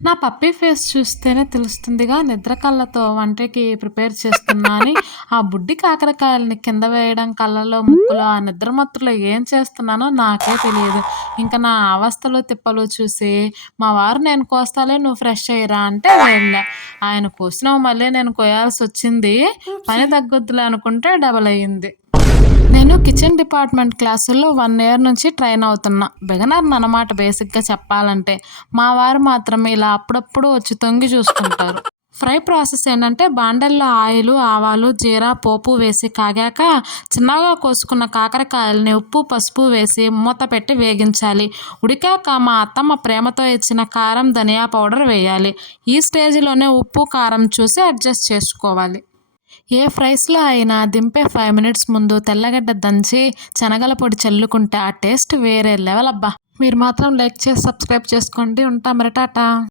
నా puppy face చూస్తేనే తెలుస్తుందిగా నిద్ర కళ్ళతో వంటకి ప్రిపేర్ చేస్తున్నా అని. ఆ బుడ్డి కాకరకాయలని కింద వేయడం, కళ్ళలో, ముక్కులో ఆ నిద్ర మత్తులో ఏం చేస్తున్నానో నాకే తెలియదు. ఇంక నా అవస్థలు, తిప్పలు చూసి మా వారు "నేను కోస్తాలే నువ్వు ఫ్రెష్ అయ్యిరా" అంటే వెళ్ళా. ఆయన కోసినవి మళ్ళీ నేను కోయాల్సొచ్చింది. పని తగ్గుద్దిలే అనుకుంటే డబల్ అయింది. నేను కిచెన్ డిపార్ట్మెంట్ క్లాసుల్లో 1 ఇయర్ నుంచి ట్రైన్ అవుతున్నా. బిగినర్‌ననమాట బేసిక్‌గా చెప్పాలంటే. మా వారు మాత్రం ఇలా అప్పుడప్పుడు వచ్చి తొంగి చూస్తుంటారు. ఫ్రై ప్రాసెస్ ఏంటంటే బాండల్లో ఆయిలు, ఆవాలు, జీరా, పోపు వేసి కాగాక చిన్నగా కోసుకున్న కాకరకాయలని ఉప్పు, పసుపు వేసి మూత పెట్టి వేగించాలి. ఉడికాక మా అత్తమ్మ ప్రేమతో ఇచ్చిన కారం, ధనియా పౌడర్ వేయాలి. ఈ స్టేజ్‌లోనే ఉప్పు, కారం చూసి అడ్జస్ట్ చేసుకోవాలి. ఏ ఫ్రైస్‌లో అయినా దింపే 5 మినిట్స్ ముందు తెల్లగడ్డ దంచి, శనగల పొడి చల్లుకుంటే ఆ టేస్ట్ వేరే లెవెల్ అబ్బా! మీరు మాత్రం లైక్ చేసి, సబ్స్క్రైబ్ చేసుకోండి. ఉంటా మరి టాటా.